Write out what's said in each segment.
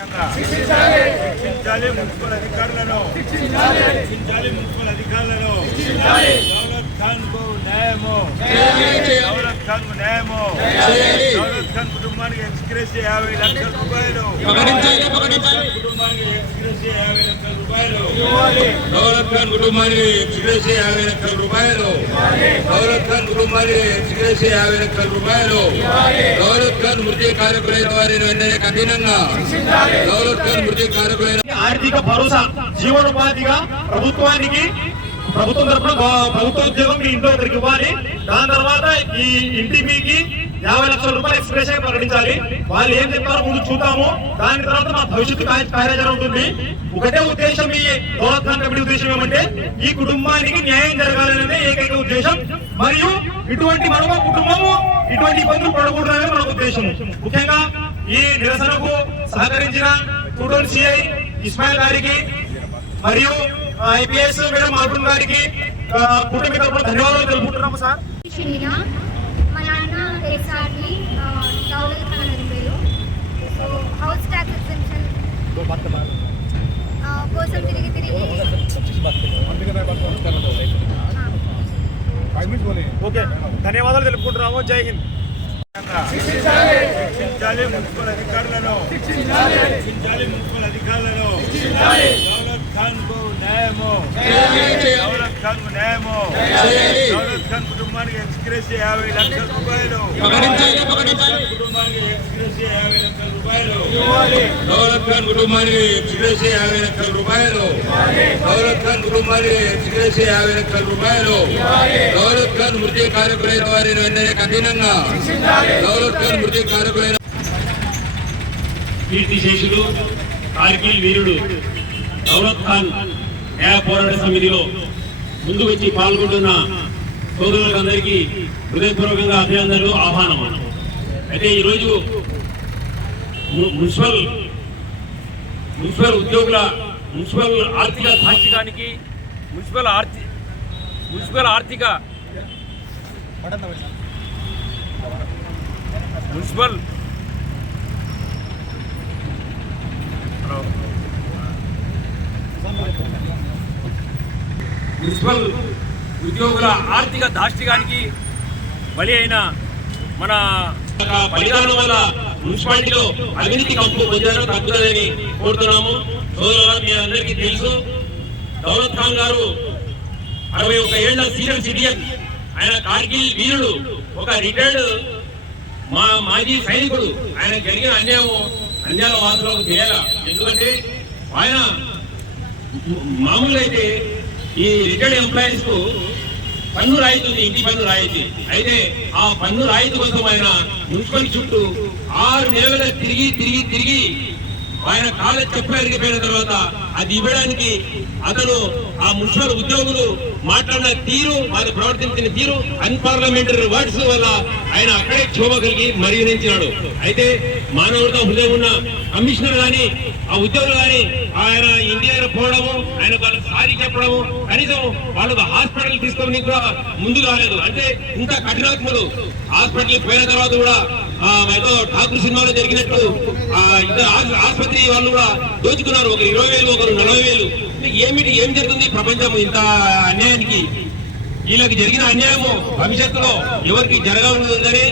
శిక్షించాలి. మున్సిపల్ అధికారులను. శిక్షించాలి. మున్సిపల్ అధికారులను. దౌలత్ ఖాన్కు న్యాయము దౌలత్ ఖాన్కు న్యాయము దౌలత్ ఖాన్ కుటుంబానికి ఎక్స్గ్రెస్ యాభై లక్షల రూపాయలు. కుటుంబానికి ఎక్స్గ్రెస్ యాభై లక్షల రూపాయలు. దౌలత్ ఖాన్ కుటుంబానికి ఎక్స్గ్రేస్ యాభై లక్షల రూపాయలు. దౌలత్ ఖాన్ కుటుంబానికి ఎక్స్గ్రేస్ యాభై లక్షల రూపాయలు. దౌలత్ ఖాన్ మృతి కారకులైన వారిని వెంటనే కఠినంగా. దౌలత్ ఖాన్ మృతి కారకులైన ఆర్థిక భరోసా జీవనోపాధిగా ప్రభుత్వానికి ప్రభుత్వం తరఫున ప్రభుత్వ ఉద్యోగం మీ ఇంట్లో ఒకరికి ఇవ్వాలి. దాని తర్వాత ఈ ఇంటి మీకి యాభై లక్షల రూపాయలు ఎక్స్ప్రెస్ ప్రకటించాలి. వాళ్ళు ఏం చెప్తారో ముందు చూద్దాము. దాని తర్వాత మా భవిష్యత్తు కార్యాచరణ ఉంటుంది. ఒకటే ఉద్దేశం ఈ దౌలత్ ఖాన్ కమిటీ ఉద్దేశం ఏమంటే ఈ కుటుంబానికి న్యాయం జరగాలనేదే ఏకైక ఉద్దేశం. మరియు ఇటువంటి మనము కుటుంబము ఇటువంటి ఇబ్బందులు పడకూడదనే మన ఉద్దేశం. ముఖ్యంగా ఈ నిరసనకు సహకరించిన కుటుంబ సిఐ ఇస్మాయిల్ గారికి మరియు ఐపీఎస్ మేడం అర్జున్ గారికి ఆ, కూటమి తరపున ధన్యవాదాలు తెలుపుకుంటున్నాము సార్. షమీనా మా నాన్న ఎస్ఆర్ని దౌలత్ ఖాన్ అని పేరు. సో హౌస్ ట్యాక్స్ ఎగ్జెంప్షన్ కోసం తిరిగి తిరిగి ఓకే ధన్యవాదాలు తెలుపుకుంటున్నాము. జై హింద్. శిక్షించాలి మున్సిపల్ అధికారులను. శిక్షించాలి మున్సిపల్ అధికారులను. ఖాన్కు న్యాయము దౌలత్ ఖాన్కు న్యాయము. దౌలత్ ఖాన్ కుటుంబానికి ఎక్స్గ్రెస్ యాభై లక్షల రూపాయలు. కుటుంబానికి ఎక్స్గ్రెస్ యాభై లక్షల రూపాయలు. దౌలత్ ఖాన్ కుటుంబానికి ఎక్స్గ్రేస్ యాభై లక్షల రూపాయలు. దౌలత్ ఖాన్ కుటుంబానికి ఎక్స్గ్రేస్ యాభై లక్షల రూపాయలు. దౌలత్ ఖాన్ మృతి కారకులైన వారిని వెంటనే కఠినంగా. దౌలత్ ఖాన్ మృతి కారకులైన కీర్తిశేషులు కార్గిల్ వీరుడు. దౌలత్ ఖాన్ న్యాయ పోరాట సమితిలో ముందు వచ్చి పాల్గొంటున్న సోదరులందరికీ హృదయపూర్వకంగా అభినందనలు ఆహ్వానం అయితే ఈరోజు మున్సిపల్ మున్సిపల్ ఉద్యోగుల మున్సిపల్ ఆర్థిక సాహిత్యానికి మున్సిపల్ ఆర్థిక మున్సిపల్ ఆర్థిక మున్సిపల్ మున్సిపల్ ఉద్యోగుల ఆర్థిక దాష్టికానికి బలి అయిన మన బలిదానం వల్ల మున్సిపాలిటీలో అవినీతి కంపు పొందారో తగ్గుతుందని కోరుతున్నాము. సోదరుల మీ అందరికీ తెలుసు దౌలత్ ఖాన్ గారు అరవై ఒక ఏళ్ళ సీనియర్ సిటిజన్. ఆయన కార్గిల్ వీరుడు ఒక రిటైర్డ్ మా మాజీ సైనికుడు. ఆయన జరిగిన అన్యాయం అన్యాయ వాసులకు చేయాల ఎందుకంటే ఆయన మామూలుగా అయితే ఈ రిటైర్డ్ ఎంప్లాయీస్కు పన్ను రాయితీ ఉంది ఇంటి పన్ను రాయితీ. అయితే ఆ పన్ను రాయితీ కోసం ఆయన మున్సిపల్ చుట్టూ ఆరు నెలల తిరిగి తిరిగి తిరిగి ఆయన కాలేజ్ చెప్పులు ఎరిగిపోయిన తర్వాత అది ఇవ్వడానికి అతను ఆ మున్సిపల్ ఉద్యోగులు మాట్లాడిన తీరు వాళ్ళు ప్రవర్తించిన తీరు అన్పార్లమెంటరీ వర్డ్స్ వల్ల ఆయన అక్కడే క్షోభ కలిగి మరిగించినాడు అయితే మానవుడితో హృదయం ఉన్న కమిషనర్ గాని ఆ ఉద్యోగులు గాని ఆయన ఇండియా పోవడము ఆయన సారీ చెప్పడము. కనీసం వాళ్ళకు హాస్పిటల్ తీసుకొని కూడా ముందు రాలేదు. అంటే ఇంత కఠినాత్ముడు హాస్పిటల్ పోయిన తర్వాత కూడా ఏదో ఠాకూర్ సినిమాలో జరిగినట్టు ఆ ఇద్దరు ఆసుపత్రి వాళ్ళు కూడా దోచుకున్నారు. ఒకరు ఇరవై వేలు ఒకరు నలభై వేలు. ఏమిటి ఏం జరుగుతుంది ప్రపంచం ఇంత అన్యాయానికి? వీళ్ళకి జరిగిన అన్యాయము భవిష్యత్తులో ఎవరికి జరగాలని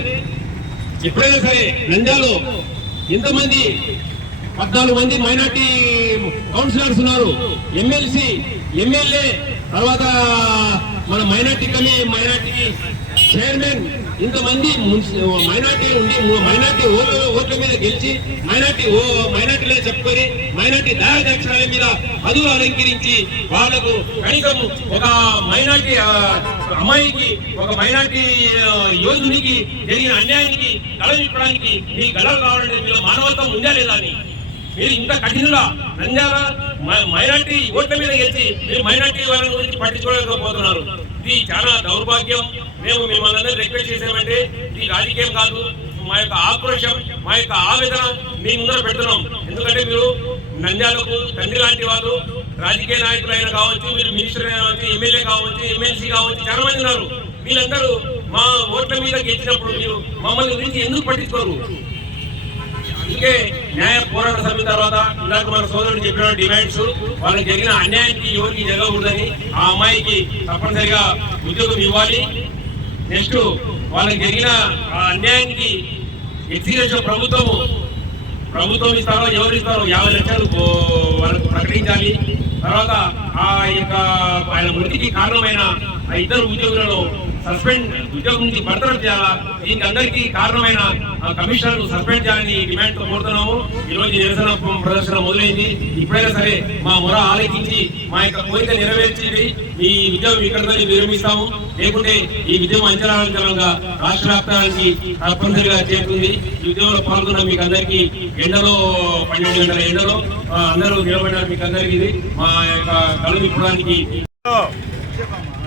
ఎప్పుడైనా సరే నంద్యాలో ఎంతమంది పద్నాలుగు మంది మైనార్టీ కౌన్సిలర్స్ ఉన్నారు. ఎమ్మెల్సీ ఎమ్మెల్యే తర్వాత మన మైనార్టీ కమి మైనార్టీ చైర్మన్ ఇంతమంది మైనార్టీ ఉండి మైనార్టీ ఓట్ల ఓట్ల మీద గెలిచి మైనార్టీ ఓ మైనార్టీలే చెప్పుకొని మైనార్టీ దయాదక్షిణాల మీద అదులు అలంకరించి వాళ్ళకు కనీసం ఒక మైనార్టీ అమ్మాయికి ఒక మైనార్టీ యోధునికి జరిగిన అన్యాయానికి గళ విప్పడానికి మీ గళలు రావడం మానవత్వం ఉందా లేదా అని మీరు ఇంత కఠినంగా నంద్యాల మైనార్టీ ఓట్ల మీద గెలిచి మీరు మైనార్టీ వాళ్ళ గురించి పట్టించుకోలేకపోతున్నారు. ఇది చాలా దౌర్భాగ్యం. మేము మిమ్మల్ని రిక్వెస్ట్ చేసామంటే ఇది రాజకీయం కాదు. మా యొక్క ఆక్రోశం మా యొక్క ఆవేదన మీ ముందర పెడుతున్నాం. ఎందుకంటే మీరు నంద్యాలకు తండ్రి లాంటి వారు రాజకీయ నాయకులు అయినా కావచ్చు మీరు మినిస్టర్ అయినా కావచ్చు ఎమ్మెల్యే కావచ్చు ఎమ్మెల్సీ కావచ్చు చాలా మంది ఉన్నారు. వీళ్ళందరూ మా ఓట్ల మీద గెలిచినప్పుడు మీరు మమ్మల్ని గురించి ఎందుకు పట్టించుకోరు? అందుకే న్యాయ పోరాట సమితి తర్వాత ఇందాక మన సోదరుడు చెప్పిన డిమాండ్స్ వాళ్ళకి జరిగిన అన్యాయానికి ఎవరికి జరగకూడదని ఆ అమ్మాయికి తప్పనిసరిగా ఉద్యోగం ఇవ్వాలి. నెక్స్ట్ వాళ్ళకి జరిగిన ఆ అన్యాయానికి ఎగ్జిక్యూటివ్ ప్రభుత్వము ప్రభుత్వం ఇస్తారో ఎవరు ఇస్తారో యాభై లక్షలు వాళ్ళకు ప్రకటించాలి. తర్వాత ఆ యొక్క ఆయన మృతికి కారణమైన ఆ ఇద్దరు ఉద్యోగులలో సస్పెండ్ ఉద్యోగం నుంచి బర్తరఫ్ చేయాలా? దీనికి అందరికీ కారణమైన కమిషనర్ సస్పెండ్ చేయాలని డిమాండ్తో కోరుతున్నాము. ఈ రోజు నిరసన ప్రదర్శన మొదలైంది. ఇప్పుడైనా సరే మా మొర ఆలోచించి మా యొక్క కోరిక నెరవేర్చింది. ఈ ఉద్యోగం ఇక్కడ విరమిస్తాము. లేకుంటే ఈ ఉద్యమం అంచనాలంకరంగా రాష్ట్ర వ్యాప్తానికి తప్పనిసరిగా చేరుతుంది. ఈ ఉద్యమంలో పాల్గొన్న మీకు అందరికీ ఎండలో పన్నెండు గంటల ఎండలో అందరూ నిలబడ్డారు మీకు అందరికీ. మా యొక్క కళ్ళు నింపడానికి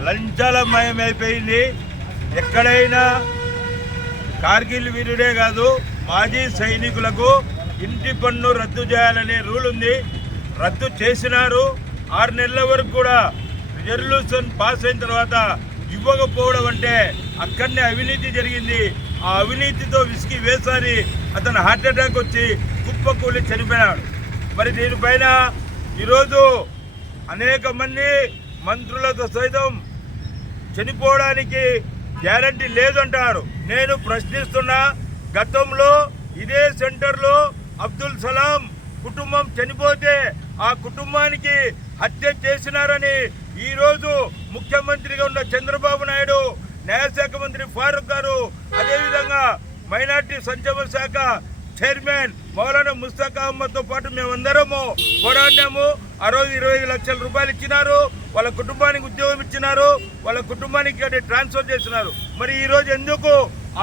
లంచలమయమైపోయింది. ఎక్కడైనా కార్గిల్ వీరుడే కాదు మాజీ సైనికులకు ఇంటి పన్ను రద్దు చేయాలనే రూల్ ఉంది. రద్దు చేసినారు. ఆరు నెలల వరకు కూడా రెజల్యూషన్ పాస్ అయిన తర్వాత ఇవ్వకపోవడం అంటే అక్కడనే అవినీతి జరిగింది. ఆ అవినీతితో విసిగి వేసారి అతను హార్ట్అటాక్ వచ్చి కుప్పకూలి చనిపోయినాడు. మరి దీనిపైన ఈరోజు అనేక మంది మంత్రులతో సైతం చనిపోవడానికి గ్యారంటీ లేదంటారు. నేను ప్రశ్నిస్తున్నా గతంలో ఇదే సెంటర్లో అబ్దుల్ సలాం కుటుంబం చనిపోతే ఆ కుటుంబానికి హత్య చేసినారని ఈరోజు ముఖ్యమంత్రిగా ఉన్న చంద్రబాబు నాయుడు న్యాయశాఖ మంత్రి ఫారూక్ గారు అదేవిధంగా మైనార్టీ సంక్షేమ శాఖ చైర్మన్ మౌలానా ముస్తాక్ అహ్మద్తో పాటు మేమందరము పోరాడినాము. ఆ రోజు ఇరవై ఐదు లక్షల రూపాయలు ఇచ్చినారు వాళ్ళ కుటుంబానికి ఉద్యోగం ఇచ్చినారు వాళ్ళ కుటుంబానికి ట్రాన్స్ఫర్ చేసినారు. మరి ఈ రోజు ఎందుకు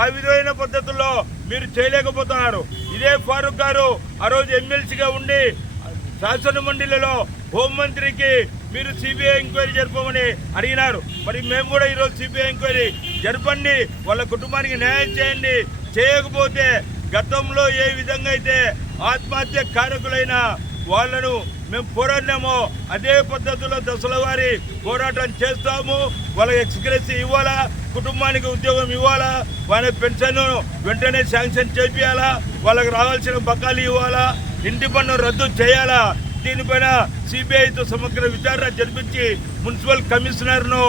ఆ విధమైన పద్ధతుల్లో మీరు చేయలేకపోతున్నారు? ఇదే ఫారూక్ గారు ఆ రోజు ఎమ్మెల్సీగా ఉండి శాసన మండలిలో హోంమంత్రికి మీరు సిబిఐ ఎంక్వైరీ జరపమని అడిగినారు. మరి మేము కూడా ఈరోజు సిబిఐ ఎంక్వైరీ జరపండి వాళ్ళ కుటుంబానికి న్యాయం చేయండి. చేయకపోతే గతంలో ఏ విధంగా అయితే ఆత్మహత్య కారకులైన వాళ్ళను మేము పోరాడినామో. అదే పద్ధతిలో దశల వారి పోరాటం చేస్తాము. వాళ్ళకి ఎక్స్గ్రెస్ ఇవ్వాలా? కుటుంబానికి ఉద్యోగం ఇవ్వాలా? వాళ్ళ పెన్షన్ వెంటనే శాంక్షన్ చేపియాలా? వాళ్ళకి రావాల్సిన బకాలు ఇవ్వాలా? ఇంటి పన్ను రద్దు చేయాలా? దీనిపైన సిబిఐతో సమగ్ర విచారణ జరిపించి మున్సిపల్ కమిషనర్ను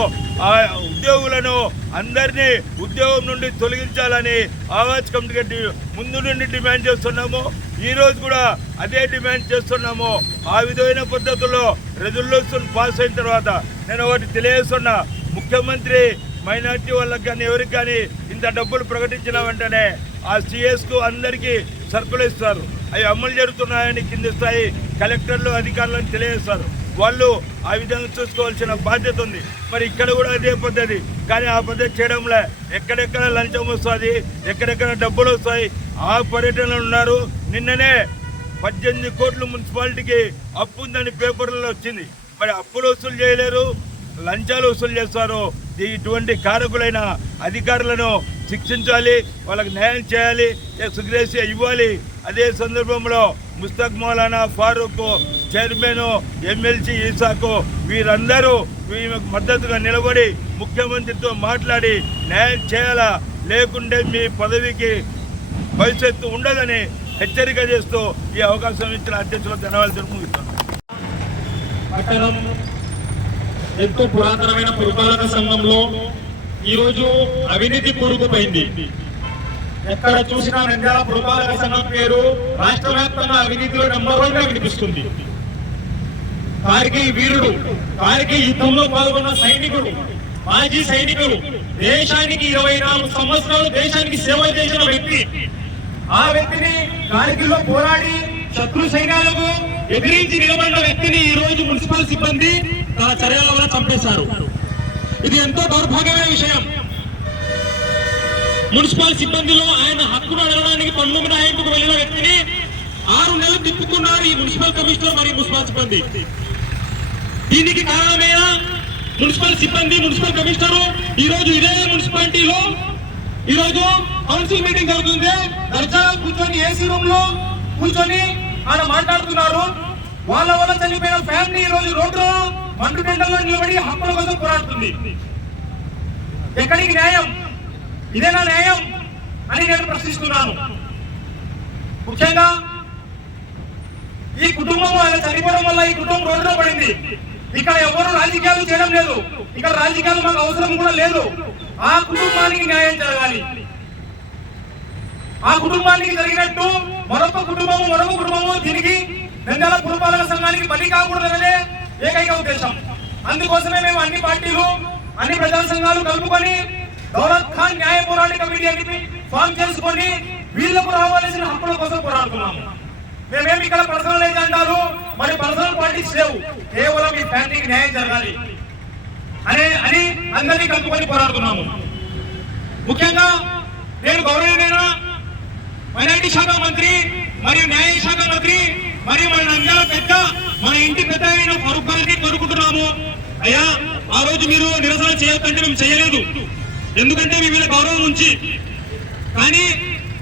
ఆ ఉద్యోగులను అందరినీ ఉద్యోగం నుండి తొలగించాలని ఆవాజ్ కమిటీ ముందు నుండి డిమాండ్ చేస్తున్నాము. ఈరోజు కూడా అదే డిమాండ్ చేస్తున్నాము. ఆ విధమైన పద్ధతుల్లో రెజల్యూషన్ పాస్ అయిన తర్వాత నేను ఒకటి తెలియజేస్తున్నా. ముఖ్యమంత్రి మైనార్టీ వాళ్ళకి కానీ ఎవరికి కానీ ఇంత డబ్బులు ప్రకటించిన వెంటనే ఆ సిఎస్కు అందరికీ సర్కులు ఇస్తారు. అవి అమలు జరుగుతున్నాయని కింది స్థాయి కలెక్టర్లు అధికారులను తెలియజేస్తారు. వాళ్ళు ఆ విధంగా చూసుకోవాల్సిన బాధ్యత ఉంది. మరి ఇక్కడ కూడా అదే పద్ధతి. కానీ ఆ పద్ధతి చేయడంలే ఎక్కడెక్కడ లంచం వస్తుంది ఎక్కడెక్కడ డబ్బులు వస్తాయి ఆ పర్యటనలు ఉన్నారు. నిన్ననే పద్దెనిమిది కోట్లు మున్సిపాలిటీకి అప్పు ఉందని పేపర్లలో వచ్చింది. మరి అప్పులు వసూలు చేయలేరు లంచాలు వసూలు చేస్తారు. ఈ- ఇటువంటి కారకులైన అధికారులను శిక్షించాలి వాళ్ళకి న్యాయం చేయాలి సుగ్రేసి ఇవ్వాలి. అదే సందర్భంలో ముస్తక్ మౌలానా ఫారూక్ చైర్మన్ ఎమ్మెల్సీ ఈసాకు వీరందరూ వీళ్ళకు మద్దతుగా నిలబడి ముఖ్యమంత్రితో మాట్లాడి న్యాయం చేయాలా? లేకుంటే మీ పదవికి భవిష్యత్తు ఉండదని హెచ్చరిక చేస్తూ ఈ అవకాశం ఇచ్చిన అధ్యక్షులకు ధన్యవాదాలు ముగిస్తాను ఎంతో పురాతనమైన పురపాలక సంఘంలో ఈరోజు అవినీతి కూరుకుపోయింది. ఎక్కడ చూసినా నంద్యాల పురపాలక సంఘం పేరు రాష్ట్ర వ్యాప్తంగా అవినీతిలో నెంబర్ వన్గా వినిపిస్తుంది. వారికి వీరుడు వారికి యుద్ధంలో పాల్గొన్న సైనికుడు మాజీ సైనికుడు దేశానికి ఇరవై నాలుగు సంవత్సరాలు దేశానికి సేవ చేసిన వ్యక్తి. ఆ వ్యక్తిని కార్గిల్లో పోరాడి శత్రు సైన్యాలకు ఎదిరించి నిలబడిన వ్యక్తిని ఈ రోజు మున్సిపల్ సిబ్బంది తన చర్యల వల్ల చంపేశారు. ఇది ఎంతో దౌర్భాగ్యమైన విషయం. మున్సిపల్ సిబ్బందిలో ఆయన హక్కును అడగడానికి పన్ను మినహాయింపుకు వెళ్ళిన వ్యక్తిని ఆరు నెలలు తిప్పుకున్నారు ఈ మున్సిపల్ కమిషనర్ మరియు మున్సిపల్ సిబ్బంది. దీనికి కారణమైన మున్సిపల్ సిబ్బంది మున్సిపల్ కమిషనర్ ఈ రోజు ఇదే మున్సిపాలిటీలో ఈ రోజు కౌన్సిల్ మీటింగ్ జరుగుతుంది. దర్జా కూర్చొని ఏసీ రూమ్లో కూర్చొని ఆయన మాట్లాడుతున్నారు. వాళ్ళ వల్ల చనిపోయిన ఫ్యామిలీ ఈ రోజు రోడ్డు మండు గంటల్లో నిలబడి హక్కుల కోసం పోరాడుతుంది. ఎక్కడికి న్యాయం? ఇదేనా న్యాయం అని నేను ప్రశ్నిస్తున్నాను. ముఖ్యంగా ఈ కుటుంబం ఆయన చనిపోవడం వల్ల ఈ కుటుంబం రోడ్డులో పడింది. ఇక్కడ ఎవరు రాజకీయాలు చేయడం లేదు. ఇక్కడ రాజకీయాలు మాకు అవసరం కూడా లేదు. ఆ కుటుంబానికి న్యాయం జరగాలి. ఆ కుటుంబానికి జరిగినట్టు మరొక కుటుంబము మరొక కుటుంబము తిరిగి నంద్యాల పురపాలక సంఘానికి బలి కాకూడదనే ఏకైక ఉద్దేశం. అందుకోసమే మేము అన్ని పార్టీలు అన్ని ప్రజా సంఘాలు కలుపుకొని దౌలత్ ఖాన్ న్యాయ పోరాట కమిటీ అని ఫామ్ చేసుకొని వీళ్ళకు రావాల్సిన హక్కుల కోసం పోరాడుతున్నాము. మేమేమి ఇక్కడ పర్సనల్ అంటారు మరి పర్సనల్ పార్టీస్ లేవు. కేవలం ఈ ఫ్యామిలీకి న్యాయం జరగాలి అనే అని అందరినీ కలుపుకొని పోరాడుతున్నాము. ముఖ్యంగా నేను గౌరవమైన మైనార్టీ శాఖ మంత్రి మరియు న్యాయ శాఖ మంత్రి మరి మన నంద్యాల పెద్ద మన ఇంటి పెద్ద అయిన ఫరూక్ కోరుకుంటున్నాము. అయ్యా ఆ రోజు మీరు నిరసన చేయొద్దంటే మేము చేయలేదు. ఎందుకంటే మీ మీద గౌరవం ఉంచి కానీ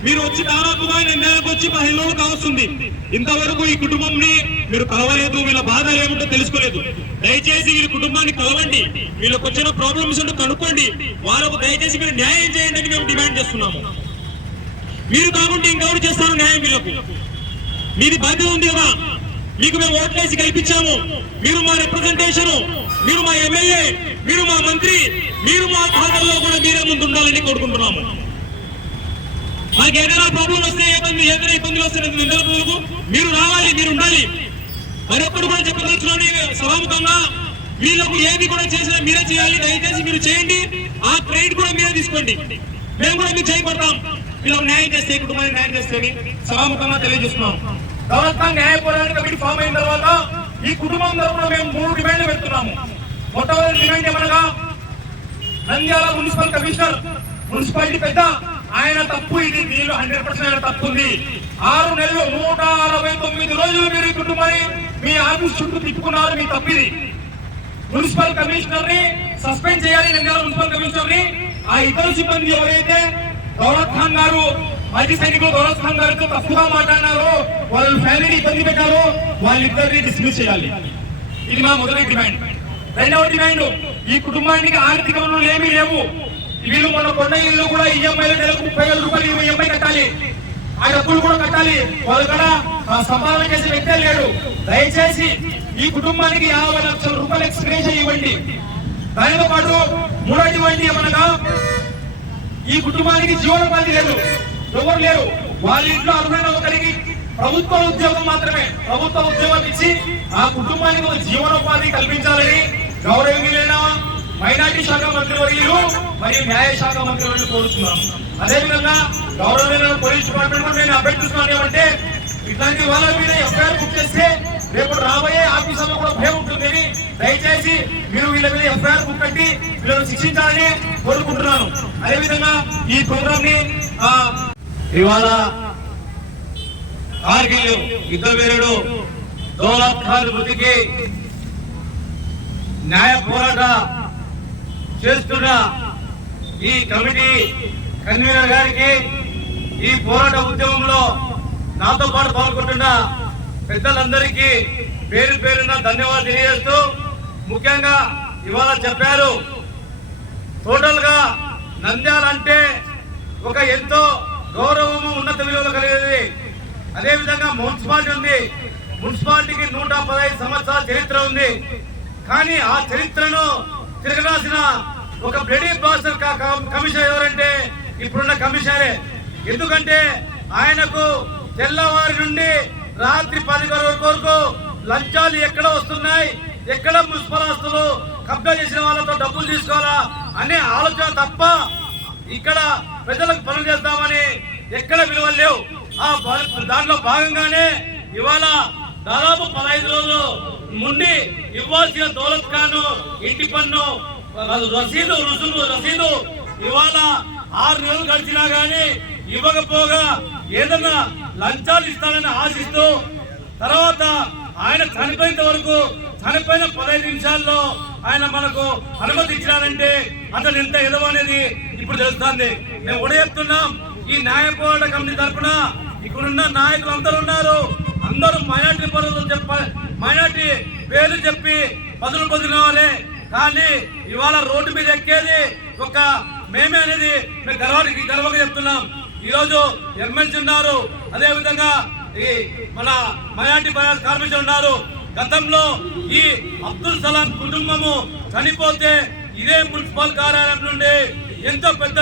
మీరు వచ్చి దాదాపుగా నంద్యాలకు వచ్చి పదిహేను రోజులు కావస్తుంది. ఇంతవరకు ఈ కుటుంబంని మీరు కలవలేదు వీళ్ళ బాధ ఏమిటో తెలుసుకోలేదు. దయచేసి వీళ్ళ కుటుంబాన్ని కలవండి. వీళ్ళకి వచ్చిన ప్రాబ్లమ్స్ ఉంటే కనుక్కోండి. వాళ్ళకు దయచేసి మీరు న్యాయం చేయండి అని మేము డిమాండ్ చేస్తున్నాము. మీరు కాకుండా ఇంకెవరు చేస్తారు న్యాయం వీళ్ళకు? మీది బాధ్యత ఉంది కదా. మీకు మేము ఓట్లేసి కల్పించాము మీరు మా రిప్రజెంటేషన్ మీరు మా ఎమ్మెల్యే మీరు మా మంత్రి మీరు మా ఖాతాల్లో కూడా మీరే ముందు ఉండాలని కోరుకుంటున్నాము. మాకు ఏదైనా ప్రాబ్లం వస్తే ఏమైంది ఏదైనా ఇబ్బందులు వస్తే నిందలకు మీరు రావాలి మీరు ఉండాలి. మరొకటి కూడా చెప్పదలుచుకోండి సభాముఖంగా వీళ్ళకు ఏది కూడా చేసినా మీరే చేయాలి దయచేసి మీరు చేయండి. ఆ క్రెడిట్ కూడా మీరే తీసుకోండి. మేము కూడా మీకు చేయబడతాం వీళ్ళకు న్యాయం చేస్తే ఈ కుటుంబానికి న్యాయం చేస్తే సభాముఖంగా తెలియజేస్తున్నాం. తర్వాత న్యాయ పోరాట కమిటీ ఫామ్ అయిన తర్వాత ఈ కుటుంబం తరఫున మేము మూడు డిమాండ్లు పెడుతున్నాము. మొట్టమొదటి డిమాండ్ ఏమనగా నంద్యాల మున్సిపల్ కమిషనర్ మున్సిపాలిటీ పెద్ద ఆయన తప్పు ఇది నీళ్ళు హండ్రెడ్ పర్సెంట్ ఆయన తప్పు ఉంది. ఆరు నెలలు నూట అరవై తొమ్మిది రోజులు మీరు ఈ కుటుంబాన్ని మీ ఆఫీస్ చుట్టూ తిప్పుకున్నారు మీ తప్పిది. మున్సిపల్ కమిషనర్ని సస్పెండ్ చేయాలి నంద్యాల మున్సిపల్ కమిషనర్ని ఆ ఇద్దరు సిబ్బంది ఎవరైతే దౌలత్ ఖాన్ గారు మాజీ సైనికులు దౌలత్ ఖాన్ గారితో తప్పుగా మాట్లాడినారో. వాళ్ళ ఫ్యామిలీని ఇబ్బంది పెట్టారు. వాళ్ళిద్దరిని డిస్మిస్ చేయాలి. ఇది మా మొదటి డిమాండ్ రెండవ డిమాండ్ ఈ కుటుంబానికి ఆర్థిక వనరులు ఏమీ లేవు. వీళ్ళు మన కొండ ఇల్లు కూడా ఈఎంఐ నెలకు ముప్పై వేల రూపాయలు ఈఎంఐ కట్టాలి. ఆ డబ్బులు కూడా కట్టాలి. వాళ్ళు కూడా ఆ, సంపాదన చేసే వ్యక్తే లేడు. దయచేసి ఈ కుటుంబానికి యాభై లక్షల రూపాయలు ఎక్స్ప్రెస్ ఇవ్వండి దానితో పాటు మూడో డిమాండ్ ఏమనగా ఈ కుటుంబానికి జీవనోపాధి లేదు. ఎవరు లేరు. వాళ్ళ ఇంట్లో అర్హులైన ఒకరికి ప్రభుత్వ ఉద్యోగం మాత్రమే. ప్రభుత్వ ఉద్యోగం ఇచ్చి ఆ కుటుంబానికి ఒక జీవనోపాధి కల్పించాలని గౌరవనీయులైన మైనార్టీ శాఖ మంత్రి వర్యులు మరియు న్యాయ శాఖ మంత్రి వర్యులు కోరుతున్నాం అదేవిధంగా గౌరవనీయులైన పోలీస్ డిపార్ట్మెంట్ నేను అభ్యర్థిస్తున్నాను ఏమంటే ఇట్లాంటి వాళ్ళ మీద ఎఫ్ఐఆర్ బుక్ చేస్తే రేపు రాబోయే ఆఫీసర్లో కూడా భయం ఉంటుందని దయచేసి మీరు వీళ్ళ మీద ఎఫ్ఐఆర్ బుక్ కట్టి వీళ్ళని శిక్షించాలని కోరుకుంటున్నాను. అదేవిధంగా ఈ ప్రోగ్రామ్ని ఇవాళ కార్గిల్ యుద్ధ వీరుడు దౌలత్ ఖాన్ మృతికి న్యాయ పోరాట చేస్తున్న ఈ కమిటీ కన్వీనర్ గారికి ఈ పోరాట ఉద్యమంలో నాతో పాటు పాల్గొంటున్న పెద్దలందరికీ పేరు పేరున ధన్యవాదాలు తెలియజేస్తూ ముఖ్యంగా ఇవాళ చెప్పారు టోటల్గా నంద్యాల అంటే ఒక ఎంతో గౌరవము ఉన్నత విలువలు కలిగేది. అదేవిధంగా మున్సిపాలిటీ ఉంది. మున్సిపాలిటీకి నూట పదహైదు సంవత్సరాల చరిత్ర ఉంది. కానీ ఆ చరిత్రను తిరగరాసిన ఒక బ్లడీ బాస్టర్ కమిషన్ ఎవరంటే ఇప్పుడున్న కమిషనరే. ఎందుకంటే ఆయనకు తెల్లవారి నుండి రాత్రి పది గంటల వరకు లంచాలు ఎక్కడ వస్తున్నాయి? ఎక్కడ మున్సిపల్ ఆస్తులు కబ్జా చేసిన వాళ్ళతో డబ్బులు తీసుకోవాలా అనే ఆలోచన తప్ప ఇక్కడ ప్రజలకు పనులు చేద్దామని ఎక్కడ విలువలు లేవు. ఆ దాంట్లో భాగంగానే ఇవాళ దాదాపు పదహైదు రోజులు ముండి ఇవ్వాల్సిన దౌలత్ ఖాన్ ఇంటి పన్ను రసీదు రుసుము రసీదు ఇవాళ ఆరు నెలలు గడిచినా గానీ ఇవ్వకపోగా ఏదన్నా లంచాలు ఇస్తానని ఆశిస్తూ తర్వాత ఆయన చనిపోయేంత వరకు చనిపోయిన పదహైదు నిమిషాల్లో ఆయన మనకు అనుమతి ఇచ్చినారంటే అతను ఎంత ఎదవ అనేది ఇప్పుడు తెలుస్తుంది. మేము కూడా చెప్తున్నాం ఈ న్యాయ పోరాట కమిటీ తరఫున ఇక్కడున్న నాయకులు అందరూ ఉన్నారు. అందరూ మైనార్టీ పనులు చెప్ప మైనార్టీ పేర్లు చెప్పి పదులు పొందినవాళ్ళే కానీ ఇవాళ రోడ్డు మీద ఎక్కేది ఒక మేమే అనేది మేము గర్వానికి గర్వంగా చెప్తున్నాం. ఈ రోజు ఎమ్మెల్సీ ఉన్నారు. అదే విధంగా ఈ మన మైనార్టీ కార్మికులు ఉన్నారు. గతంలో ఈ అబ్దుల్ సలాం కుటుంబము చనిపోతే ఇదే మున్సిపల్ కార్యాలయం నుండి ఎంతో పెద్ద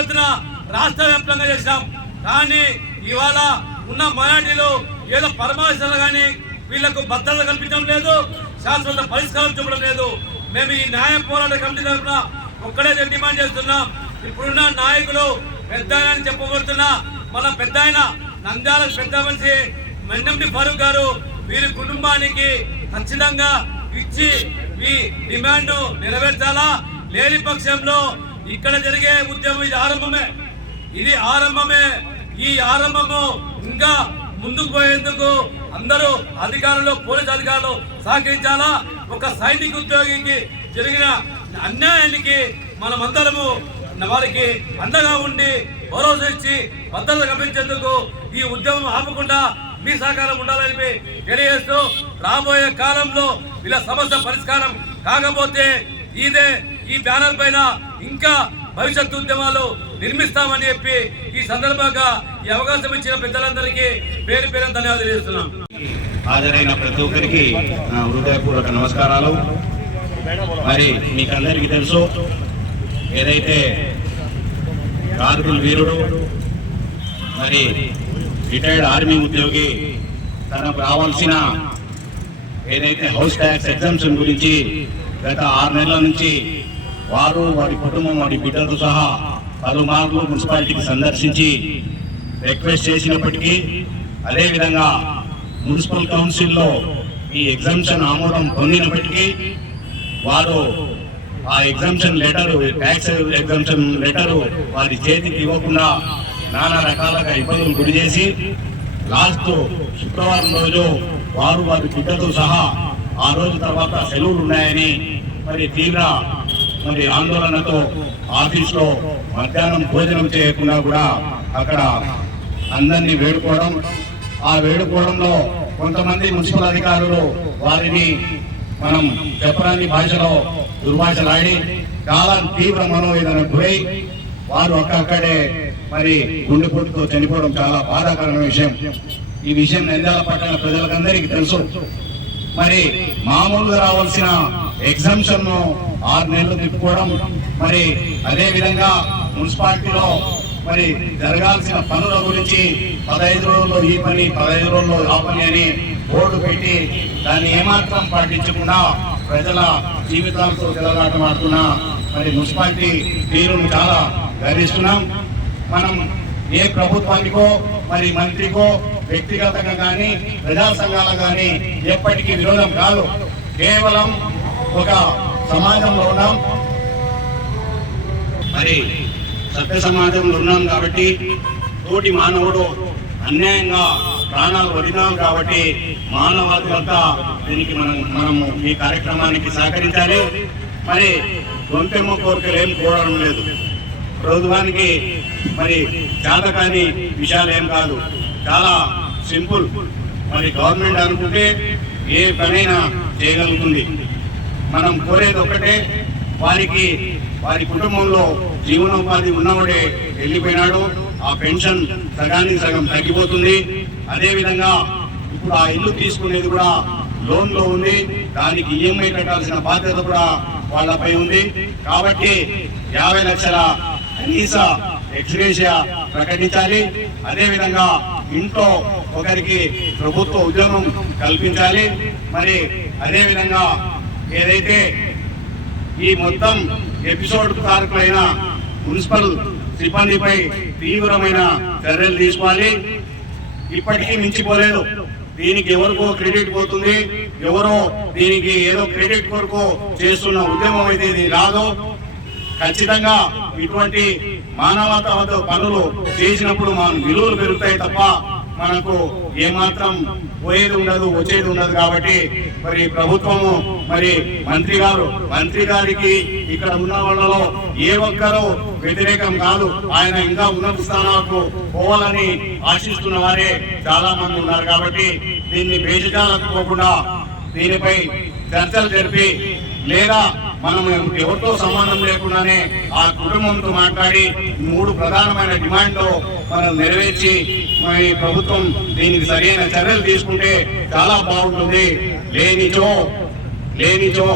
రాష్ట్ర వ్యాప్తంగా చేశాం. కానీ ఇవాళ ఉన్న మైనార్టీలు ఏదో పరమాశలు కానీ వీళ్ళకు భద్రత కల్పించడం లేదు శాశ్వత పరిష్కారం చూపడం లేదు. మేము ఈ న్యాయ పోరాట కమిటీ తరఫున ఒక్కడే డిమాండ్ చేస్తున్నాం. ఇప్పుడున్న నాయకులు పెద్ద అని చెప్పబడుతున్నా మన పెద్ద ఆయన నంద్యాల పెద్ద మనిషి మెండంటి ఫరూక్ గారు వీరి కుటుంబానికి ఖచ్చితంగా ఇచ్చి మీ డిమాండ్ నెరవేర్చాలా? లేని పక్షంలో ఇక్కడ జరిగే ఉద్యమం ఇది ఆరంభమే. ఇది ఆరంభమే. ఈ ఆరంభము ఇంకా ముందుకు పోయేందుకు అందరూ అధికారులు పోలీస్ అధికారులు సహకరించాలా? ఒక సైనిక ఉద్యోగికి జరిగిన అన్యాయానికి మనమందరము వారికి అండగా ఉండి భరోసా ఇచ్చి భద్రత కల్పించేందుకు ఈ ఉద్యమం ఆపకుండా మీ సహకారం ఉండాలని తెలియజేస్తూ రాబోయే కాలంలో ఇలా సమస్య పరిష్కారం కాకపోతే ఇదే ఈ బ్యానర్ పైన ఇంకా భవిష్యత్తు ఉద్యమాలు నిర్మిస్తామని చెప్పి ఈ సందర్భంగా ఈ అవకాశం ఇచ్చిన పెద్దలందరికీ పేరు పేరు ధన్యవాదాలు తెలియజేస్తున్నాం. హాజరైన ప్రతి ఒక్కరికి హృదయపూర్వక నమస్కారాలు. మరి మీకందరికీ తెలుసు ఏదైతే కార్గిల్ వీరుడు మరి రిటైర్డ్ ఆర్మీ ఉద్యోగి తనకు రావాల్సిన ఏదైతే హౌస్ ట్యాక్స్ ఎగ్జామ్షన్ గురించి గత ఆరు నెలల నుంచి వారు వారి కుటుంబం వారి బిడ్డలతో సహా పలుమార్లు మున్సిపాలిటీకి సందర్శించి రిక్వెస్ట్ చేసినప్పటికీ అదేవిధంగా మున్సిపల్ కౌన్సిల్లో ఈ ఎగ్జామ్షన్ ఆమోదం పొందినప్పటికీ వారు ఆ exemption letter tax exemption letter వారి చేతికి ఇవ్వకుండా నానా రకాలుగా ఇబ్బందులు గురి చేసి లాస్ట్ శుక్రవారం రోజు వారు వారి బిడ్డతో సహా ఆ రోజు తర్వాత సెలవులు ఉన్నాయని మరి తీవ్ర మరి ఆందోళనతో ఆఫీస్లో మధ్యాహ్నం భోజనం చేయకుండా కూడా అక్కడ అందరినీ వేడుకోవడం ఆ వేడుకోవడంలో కొంతమంది మున్సిపల్ అధికారులు వారిని మనం చెప్పరాని భాషలో దుర్భాషలాడి చాలా తీవ్ర మనోవేదన గురై వారు అక్కడే మరి గుండెపోటుతో చనిపోవడం చాలా బాధాకరమైన విషయం. ఈ విషయం నంద్యాల పట్టణ ప్రజలకందరికీ తెలుసు. మరి మామూలుగా రావాల్సిన ఎగ్జామ్షన్ను ఆరు నెలలు తిప్పుకోవడం మరి అదే విధంగా మున్సిపాలిటీలో మరి జరగాల్సిన పనుల గురించి పదహైదు రోజుల్లో ఈ పని పదహైదు రోజుల్లో ఆ పని అని బోర్డు పెట్టి దాన్ని ఏమాత్రం పాటించకుండా ప్రజల జీవితాలతో చెలగాటమాడుతున్న మరి మున్సిపాలిటీ తీరును చాలా గర్విస్తున్నాం. మనం ఏ ప్రభుత్వానికో మరి మంత్రికో వ్యక్తిగతంగా కానీ ప్రజా సంఘాలకు కానీ ఎప్పటికీ విరోధం కాదు. కేవలం ఒక సమాజంలో ఉన్నాం. మరి సత్య సమాజంలో ఉన్నాం కాబట్టి తోటి మానవుడు అన్యాయంగా ప్రాణాలు వదిలినాం కాబట్టి మానవాదులంతా దీనికి మనం మనము ఈ కార్యక్రమానికి సహకరించాలి. మరి గొంతెమ్మ కోరికలు ఏం కోరడం లేదు. ప్రభుత్వానికి మరి చేతకాని విషయాలు ఏం కాదు. చాలా సింపుల్. మరి గవర్నమెంట్ అనుకుంటే ఏ పనైనా చేయగలుగుతుంది. మనం కోరేది ఒకటే వారికి వారి కుటుంబంలో జీవనోపాధి ఉన్నవాడే వెళ్ళిపోయినాడు. ఆ పెన్షన్ సగానికి సగం తగ్గిపోతుంది. అదే విధంగా ఇప్పుడు ఆ ఇల్లు తీసుకునేది కూడా లోన్లో ఉంది. దానికి ఈఎంఐ కట్టాల్సిన బాధ్యత కూడా వాళ్ళపై ఉంది. కాబట్టి యాభై లక్షల కనీస ఎక్స్గ్రేషియా ప్రకటించాలి. అదే విధంగా ఇంట్లో ఒకరికి ప్రభుత్వ ఉద్యోగం కల్పించాలి. మరి అదే విధంగా ఏదైతే ఈ మొత్తం ఎపిసోడ్ కారకులైన మున్సిపల్ సిబ్బందిపై తీవ్రమైన చర్యలు తీసుకోవాలి. ఇప్పటికీ మించిపోలేదు. దీనికి ఎవరికో క్రెడిట్ పోతుంది. ఎవరో దీనికి ఏదో క్రెడిట్ కొరకు చేస్తున్న ఉద్యమం అయితే ఇది రాదు ఖచ్చితంగా ఇటువంటి మానవతావాద పనులు చేసినప్పుడు మన విలువలు పెరుగుతాయి తప్ప మనకు ఏమాత్రం పోయేది ఉండదు వచ్చేది ఉండదు కాబట్టి మరి ప్రభుత్వము మరి మంత్రి గారు మంత్రి గారికి ఇక్కడ ఉన్న వాళ్ళలో ఏ ఒక్కరూ వ్యతిరేకం కాదు. ఆయన ఇంకా ఉన్నత స్థానాలకు పోవాలని ఆశిస్తున్న వారే చాలా మంది ఉన్నారు కాబట్టి దీన్ని బేజకాలకు పోకుండా దీనిపై చర్చలు జరిపి లేదా మనం ఎవరితో సంబంధం లేకుండానే ఆ కుటుంబంతో మాట్లాడి మూడు ప్రధానమైన డిమాండ్లు మనం నెరవేర్చి మరి ప్రభుత్వం దీనికి సరైన చర్యలు తీసుకుంటే చాలా బాగుంటుంది. లేనిచో లేనిచో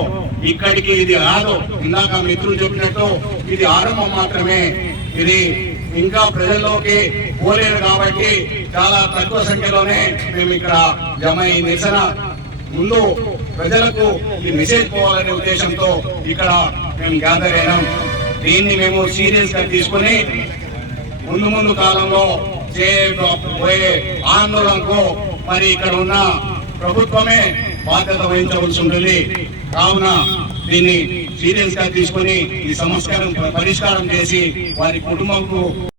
ఇక్కడికి ఇది రాదు. ఇందాక మిత్రులు చెప్పినట్టు ఇది ఆరంభం మాత్రమే. ఇది ఇంకా ప్రజల్లోకి పోలేదు కాబట్టి చాలా తక్కువ సంఖ్యలోనే మేము ఇక్కడ జమ ఈ నిరసన ముందు ప్రజలకు ఈ మెసేజ్ పోవాలనే ఉద్దేశంతో ఇక్కడ మేము గ్యాదర్ అయినాం. దీన్ని మేము సీరియస్గా తీసుకొని ముందు ముందు కాలంలో చేయబోయే ఆందోళనకు మరి ఇక్కడ ఉన్న ప్రభుత్వమే బాధ్యత వహించవలసి ఉంటుంది. కావున దీన్ని సీరియస్గా తీసుకొని ఈ సమస్యను పరిష్కారం చేసి వారి కుటుంబంకు